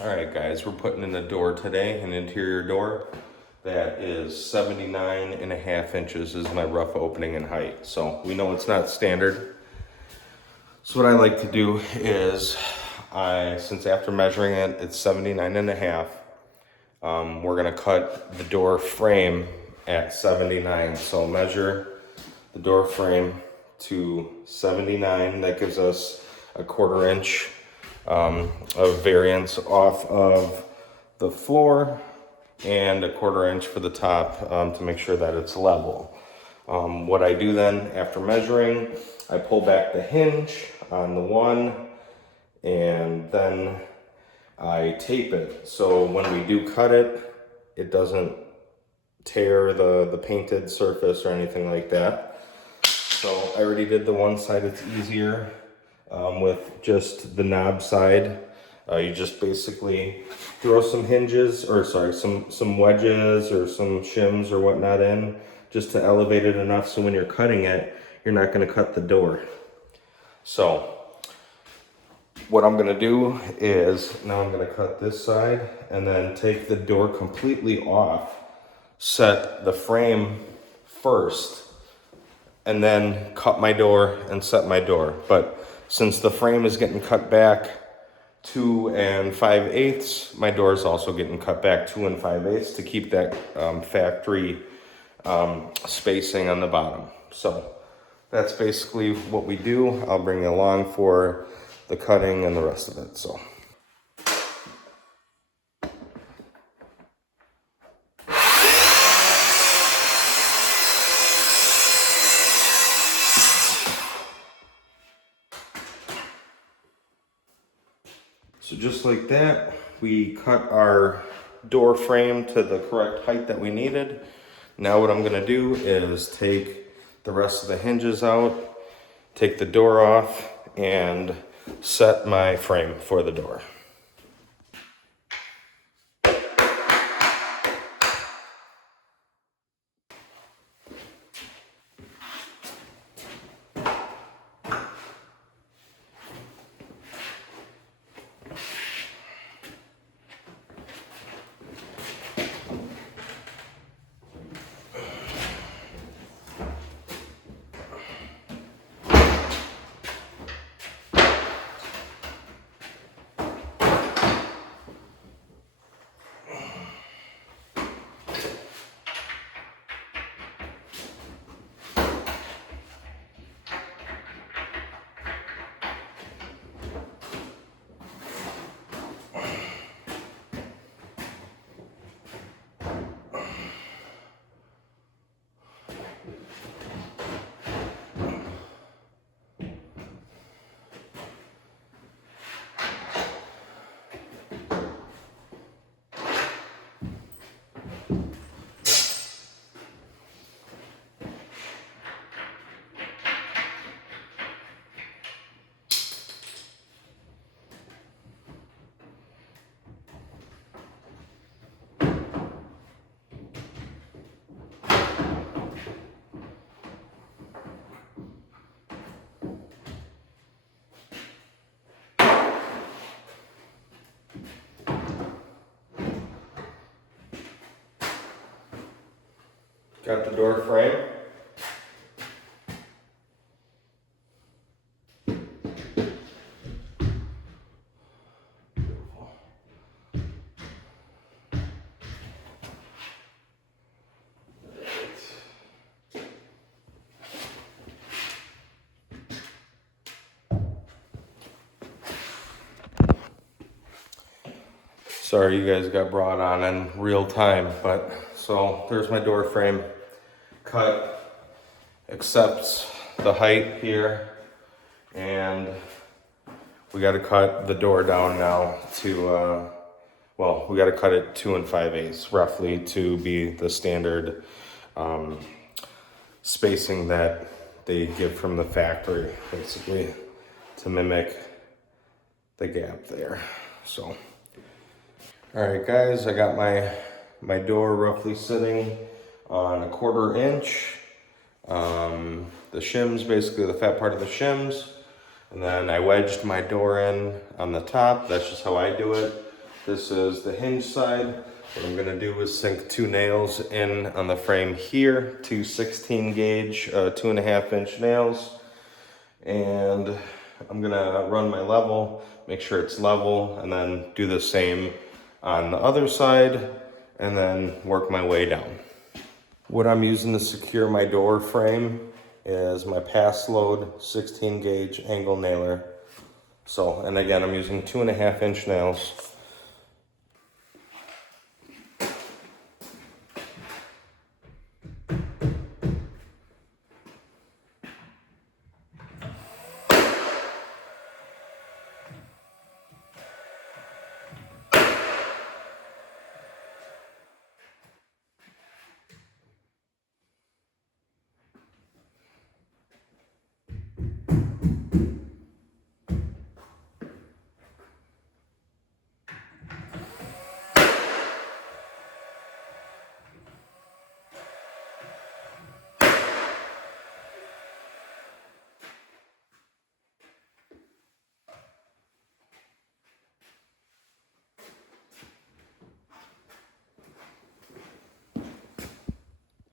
All right, guys, we're putting in a door today, an interior door that is 79.5 inches is my rough opening in height. So we know it's not standard. So what I like to do is, since after measuring it, it's 79.5, we're gonna cut the door frame at 79. So measure the door frame to 79. That gives us a 1/4 inch of variance off of the floor and a 1/4 inch for the top to make sure that it's level. What I do then after measuring, I pull back the hinge on the one and then I tape it. So when we do cut it, it doesn't tear the painted surface or anything like that. So I already did the one side, it's easier with just the knob side. You just basically throw some hinges, or sorry, some wedges or some shims or whatnot in, just to elevate it enough so when you're cutting it, you're not gonna cut the door. So what I'm gonna do is, now I'm gonna cut this side and then take the door completely off, set the frame first, and then cut my door and set my door. But since the frame is getting cut back 2 5/8, my door is also getting cut back 2 5/8 to keep that factory spacing on the bottom. So that's basically what we do. I'll bring you along for the cutting and the rest of it. So just like that, we cut our door frame to the correct height that we needed. Now what I'm gonna do is take the rest of the hinges out, take the door off, and set my frame for the door. Got the door frame. Sorry you guys got brought on in real time, but so there's my door frame cut, accepts the height here, and we got to cut the door down now to, well, we got to cut it 2 5/8 roughly to be the standard spacing that they give from the factory, basically, to mimic the gap there. So, all right, guys, I got my door roughly sitting on a 1/4 inch. The shims, basically the fat part of the shims, and then I wedged my door in on the top. That's just how I do it. This is the hinge side. What I'm gonna do is sink 2 nails in on the frame here, 2 16 gauge, 2.5 inch nails. And I'm gonna run my level, make sure it's level, and then do the same on the other side, and then work my way down. What I'm using to secure my door frame is my pass load 16 gauge angle nailer. So, and again, I'm using 2.5 inch nails.